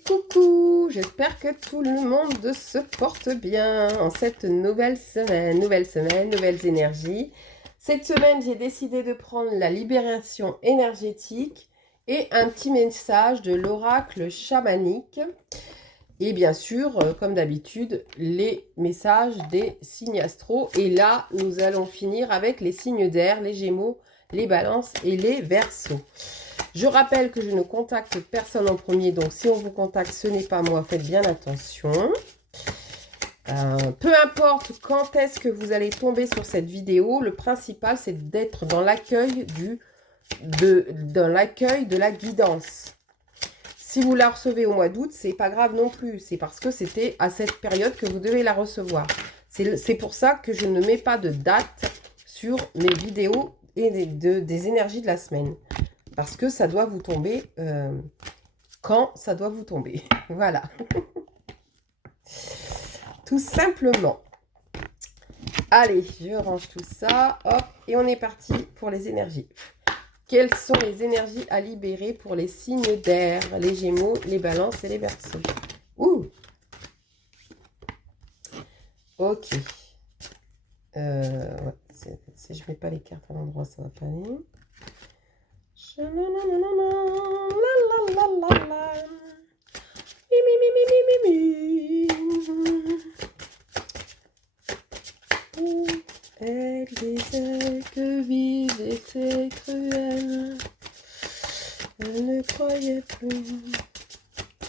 Coucou, j'espère que tout le monde se porte bien en cette nouvelle semaine, nouvelles énergies. Cette semaine, j'ai décidé de prendre la libération énergétique et un petit message de l'oracle chamanique. Et bien sûr, comme d'habitude, les messages des signes astro. Et là, nous allons finir avec les signes d'air, les Gémeaux, les Balances et les Verseaux. Je rappelle que je ne contacte personne en premier, donc si on vous contacte, ce n'est pas moi, faites bien attention. Peu importe quand est-ce que vous allez tomber sur cette vidéo, le principal c'est d'être dans l'accueil de la guidance. Si vous la recevez au mois d'août, c'est pas grave non plus, c'est parce que c'était à cette période que vous devez la recevoir. C'est pour ça que je ne mets pas de date sur mes vidéos et des énergies de la semaine. Parce que ça doit vous tomber quand ça doit vous tomber. Voilà. Tout simplement. Allez, je range tout ça. Hop, et on est parti pour les énergies. Quelles sont les énergies à libérer pour les signes d'air, les Gémeaux, les Balances et les Verseaux? Ouh. Ok. Ouais, si je mets pas les cartes à l'endroit, ça va pas aller. Elle disait que vivre était cruel. Elle ne croyait plus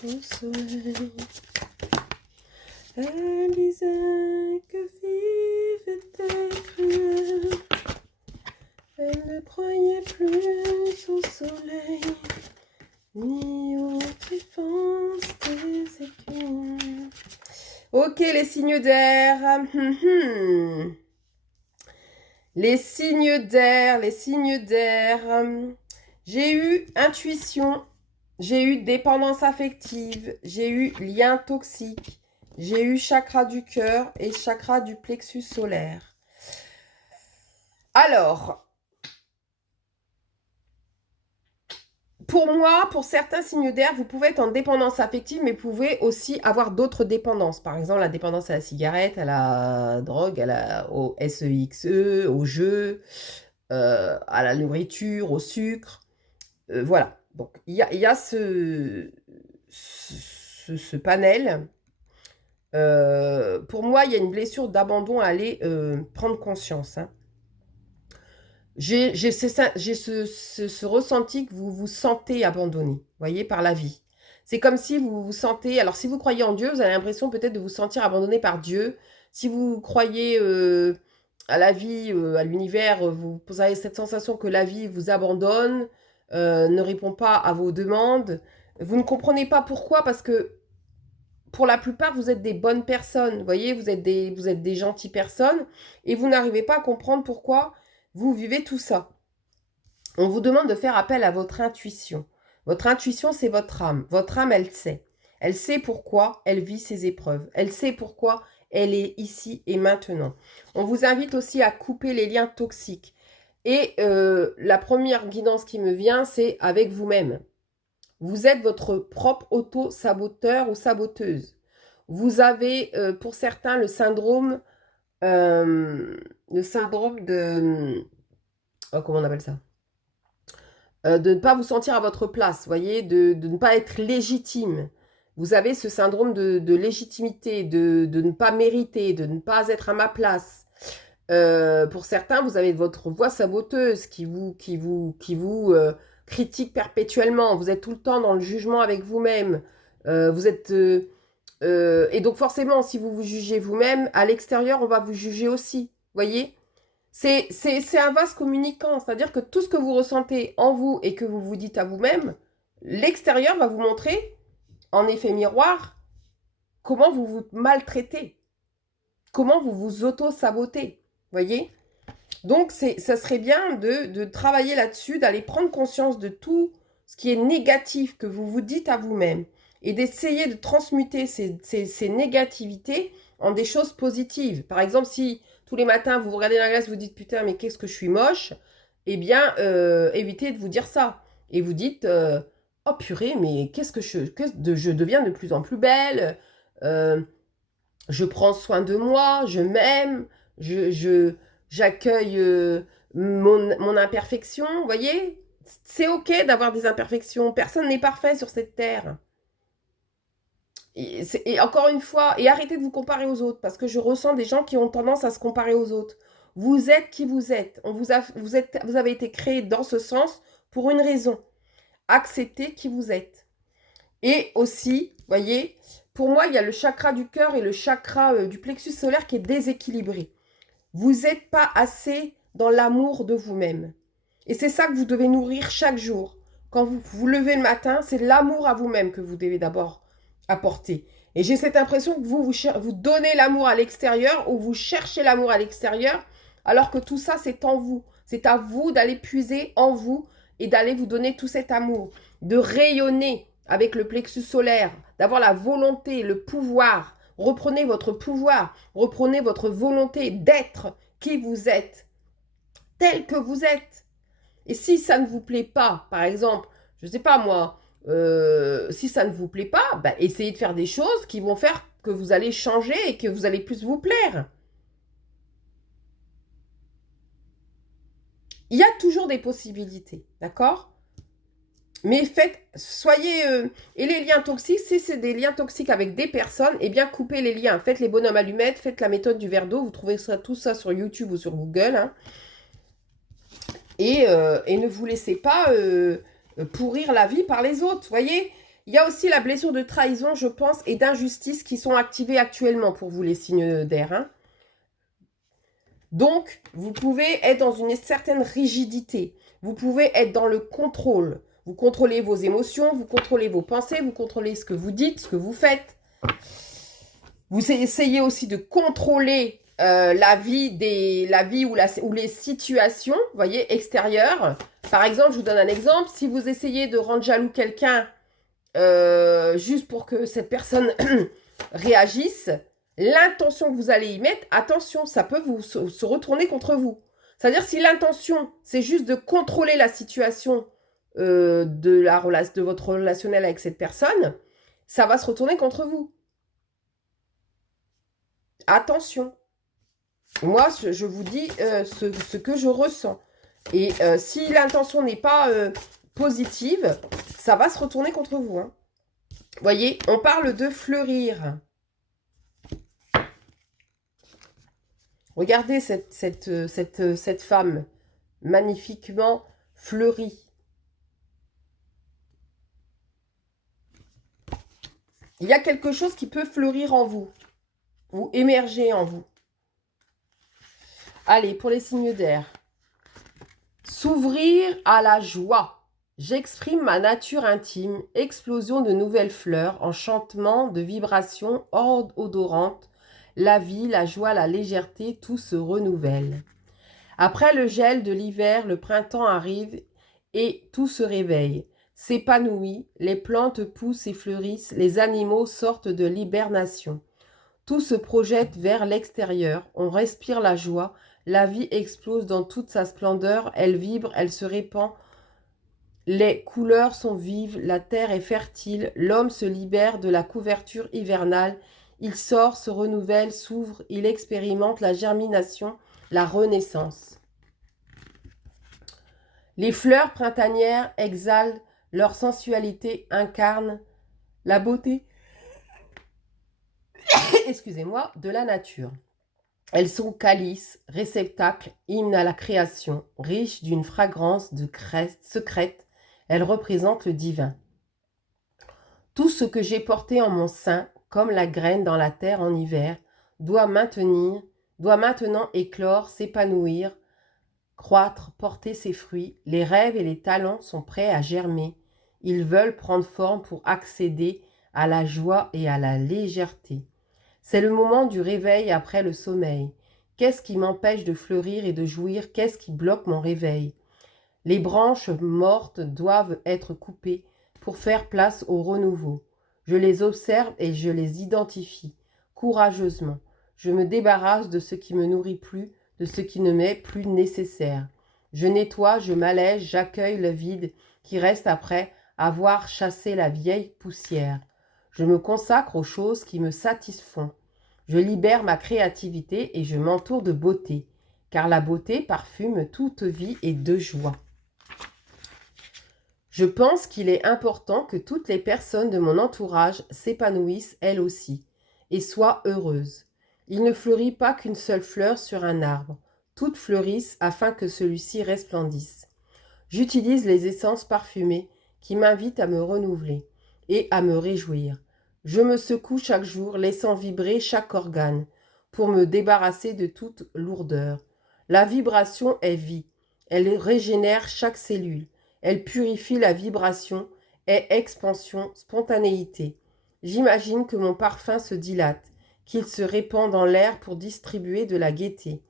au soleil. Elle disait que vivre était cruel. Elle ne croyait plus au soleil, ni aux défenses des écumes. Ok, les signes d'air. Les signes d'air, les signes d'air. J'ai eu intuition, j'ai eu dépendance affective, j'ai eu lien toxique, j'ai eu chakra du cœur et chakra du plexus solaire. Alors, pour moi, pour certains signes d'air, vous pouvez être en dépendance affective, mais vous pouvez aussi avoir d'autres dépendances. Par exemple, la dépendance à la cigarette, à la drogue, au SEXE, au jeu, à la nourriture, au sucre. Voilà. Donc, il y a ce panel. Pour moi, il y a une blessure d'abandon à aller prendre conscience. Hein. J'ai ce ressenti que vous vous sentez abandonné, voyez, par la vie. C'est comme si vous vous sentez... Alors, si vous croyez en Dieu, vous avez l'impression peut-être de vous sentir abandonné par Dieu. Si vous croyez à la vie, à l'univers, vous avez cette sensation que la vie vous abandonne, ne répond pas à vos demandes. Vous ne comprenez pas pourquoi, parce que pour la plupart, vous êtes des bonnes personnes. Vous voyez, vous êtes des gentilles personnes et vous n'arrivez pas à comprendre pourquoi vous vivez tout ça. On vous demande de faire appel à votre intuition. Votre intuition, c'est votre âme. Votre âme, elle sait. Elle sait pourquoi elle vit ses épreuves. Elle sait pourquoi elle est ici et maintenant. On vous invite aussi à couper les liens toxiques. Et la première guidance qui me vient, c'est avec vous-même. Vous êtes votre propre auto-saboteur ou saboteuse. Vous avez, pour certains, le syndrome de... Oh, comment on appelle ça? De ne pas vous sentir à votre place, voyez, de ne pas être légitime. Vous avez ce syndrome de légitimité, de ne pas mériter, de ne pas être à ma place. Pour certains, vous avez votre voix saboteuse qui vous critique perpétuellement. Vous êtes tout le temps dans le jugement avec vous-même. Vous êtes... et donc forcément, si vous vous jugez vous-même, à l'extérieur, on va vous juger aussi. Voyez ? C'est un vase communicant, c'est-à-dire que tout ce que vous ressentez en vous et que vous vous dites à vous-même, l'extérieur va vous montrer, en effet miroir, comment vous vous maltraitez, comment vous vous auto-sabotez, voyez? Donc, ça serait bien de travailler là-dessus, d'aller prendre conscience de tout ce qui est négatif que vous vous dites à vous-même et d'essayer de transmuter ces négativités en des choses positives. Par exemple, si tous les matins, vous vous regardez dans la glace, vous dites « Putain, mais qu'est-ce que je suis moche ?» Eh bien, évitez de vous dire ça. Et vous dites oh purée, mais je deviens de plus en plus belle, je prends soin de moi, je m'aime, j'accueille mon imperfection, vous voyez? C'est ok d'avoir des imperfections, personne n'est parfait sur cette terre. Et encore une fois, et arrêtez de vous comparer aux autres, parce que je ressens des gens qui ont tendance à se comparer aux autres. Vous êtes qui vous êtes. Vous avez été créé dans ce sens pour une raison. Acceptez qui vous êtes. Et aussi, voyez, pour moi, il y a le chakra du cœur et le chakra du plexus solaire qui est déséquilibré. Vous n'êtes pas assez dans l'amour de vous-même. Et c'est ça que vous devez nourrir chaque jour. Quand vous vous levez le matin, c'est l'amour à vous-même que vous devez d'abord apporter. Et j'ai cette impression que vous donnez l'amour à l'extérieur ou vous cherchez l'amour à l'extérieur, alors que tout ça, c'est en vous. C'est à vous d'aller puiser en vous et d'aller vous donner tout cet amour, de rayonner avec le plexus solaire, d'avoir la volonté, le pouvoir. Reprenez votre pouvoir, reprenez votre volonté d'être qui vous êtes, tel que vous êtes. Et si ça ne vous plaît pas, par exemple, je ne sais pas moi, si ça ne vous plaît pas, bah, essayez de faire des choses qui vont faire que vous allez changer et que vous allez plus vous plaire. Il y a toujours des possibilités, d'accord? Mais soyez... et les liens toxiques, si c'est des liens toxiques avec des personnes, eh bien coupez les liens. Faites les bonhommes allumettes, faites la méthode du verre d'eau, vous trouvez tout ça sur YouTube ou sur Google. Hein. Et ne vous laissez pas pourrir la vie par les autres, voyez. Il y a aussi la blessure de trahison, je pense, et d'injustice qui sont activées actuellement pour vous, les signes d'air. Hein. Donc, vous pouvez être dans une certaine rigidité. Vous pouvez être dans le contrôle. Vous contrôlez vos émotions, vous contrôlez vos pensées, vous contrôlez ce que vous dites, ce que vous faites. Vous essayez aussi de contrôler la vie ou les situations, vous voyez, extérieures. Par exemple, je vous donne un exemple. Si vous essayez de rendre jaloux quelqu'un juste pour que cette personne réagisse, l'intention que vous allez y mettre, attention, ça peut se retourner contre vous. C'est-à-dire si l'intention, c'est juste de contrôler la situation de votre relationnel avec cette personne, ça va se retourner contre vous. Attention. Moi, je vous dis ce que je ressens. Et si l'intention n'est pas positive, ça va se retourner contre vous. Hein. Voyez, on parle de fleurir. Regardez cette femme magnifiquement fleurie. Il y a quelque chose qui peut fleurir en vous ou émerger en vous. Allez, pour les signes d'air. S'ouvrir à la joie. J'exprime ma nature intime, explosion de nouvelles fleurs, enchantement de vibrations odorantes. La vie, la joie, la légèreté, tout se renouvelle. Après le gel de l'hiver, le printemps arrive et tout se réveille. S'épanouit, les plantes poussent et fleurissent, les animaux sortent de l'hibernation. Tout se projette vers l'extérieur, on respire la joie, la vie explose dans toute sa splendeur, elle vibre, elle se répand. Les couleurs sont vives, la terre est fertile, l'homme se libère de la couverture hivernale, il sort, se renouvelle, s'ouvre, il expérimente la germination, la renaissance. Les fleurs printanières exhalent leur sensualité, incarnent la beauté excusez-moi, de la nature. Elles sont calices, réceptacles, hymnes à la création, riches d'une fragrance secrète, elles représentent le divin. Tout ce que j'ai porté en mon sein, comme la graine dans la terre en hiver, doit maintenant éclore, s'épanouir, croître, porter ses fruits. Les rêves et les talents sont prêts à germer. Ils veulent prendre forme pour accéder à la joie et à la légèreté. C'est le moment du réveil après le sommeil. Qu'est-ce qui m'empêche de fleurir et de jouir? Qu'est-ce qui bloque mon réveil? Les branches mortes doivent être coupées pour faire place au renouveau. Je les observe et je les identifie courageusement. Je me débarrasse de ce qui me nourrit plus, de ce qui ne m'est plus nécessaire. Je nettoie, je m'allège, j'accueille le vide qui reste après avoir chassé la vieille poussière. Je me consacre aux choses qui me satisfont. Je libère ma créativité et je m'entoure de beauté, car la beauté parfume toute vie et de joie. Je pense qu'il est important que toutes les personnes de mon entourage s'épanouissent elles aussi et soient heureuses. Il ne fleurit pas qu'une seule fleur sur un arbre. Toutes fleurissent afin que celui-ci resplendisse. J'utilise les essences parfumées qui m'invitent à me renouveler et à me réjouir. Je me secoue chaque jour, laissant vibrer chaque organe pour me débarrasser de toute lourdeur. La vibration est vie. Elle régénère chaque cellule. Elle purifie la vibration, est expansion, spontanéité. J'imagine que mon parfum se dilate, qu'il se répand dans l'air pour distribuer de la gaieté.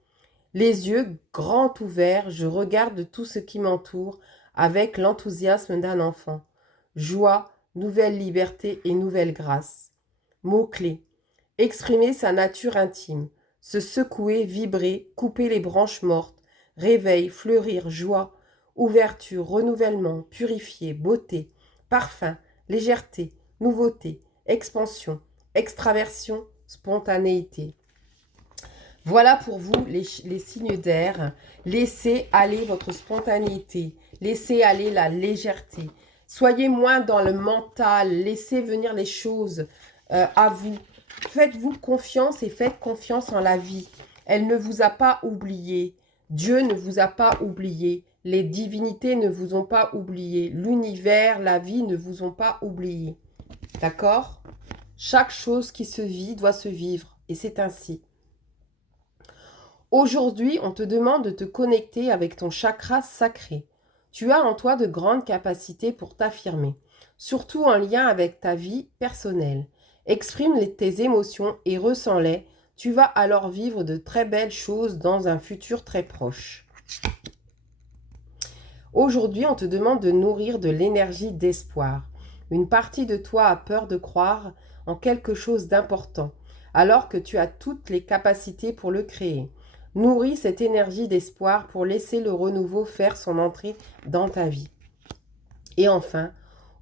Les yeux grands ouverts, je regarde tout ce qui m'entoure avec l'enthousiasme d'un enfant. Joie, nouvelle liberté et nouvelle grâce. Mots-clés. Exprimer sa nature intime. Se secouer, vibrer, couper les branches mortes. Réveil, fleurir, joie. Ouverture, renouvellement, purifier, beauté. Parfum, légèreté, nouveauté, expansion, extraversion, spontanéité. Voilà pour vous les signes d'air. Laissez aller votre spontanéité. Laissez aller la légèreté. Soyez moins dans le mental. Laissez venir les choses à vous. Faites-vous confiance et faites confiance en la vie. Elle ne vous a pas oublié. Dieu ne vous a pas oublié. Les divinités ne vous ont pas oublié. L'univers, la vie ne vous ont pas oublié. D'accord? Chaque chose qui se vit doit se vivre. Et c'est ainsi. Aujourd'hui, on te demande de te connecter avec ton chakra sacré. Tu as en toi de grandes capacités pour t'affirmer, surtout en lien avec ta vie personnelle. Exprime tes émotions et ressens-les. Tu vas alors vivre de très belles choses dans un futur très proche. Aujourd'hui, on te demande de nourrir de l'énergie d'espoir. Une partie de toi a peur de croire en quelque chose d'important, alors que tu as toutes les capacités pour le créer. Nourris cette énergie d'espoir pour laisser le renouveau faire son entrée dans ta vie. Et enfin,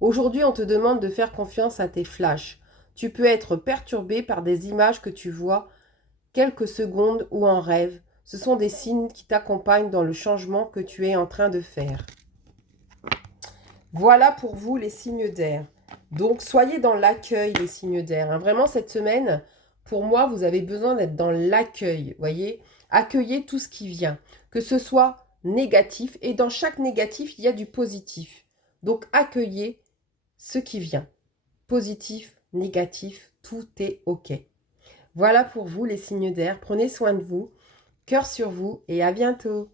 aujourd'hui, on te demande de faire confiance à tes flashs. Tu peux être perturbé par des images que tu vois quelques secondes ou en rêve. Ce sont des signes qui t'accompagnent dans le changement que tu es en train de faire. Voilà pour vous les signes d'air. Donc, soyez dans l'accueil des signes d'air. Vraiment, cette semaine, pour moi, vous avez besoin d'être dans l'accueil, voyez. Accueillez tout ce qui vient, que ce soit négatif. Et dans chaque négatif, il y a du positif. Donc, accueillez ce qui vient. Positif, négatif, tout est OK. Voilà pour vous les signes d'air. Prenez soin de vous. Cœur sur vous et à bientôt.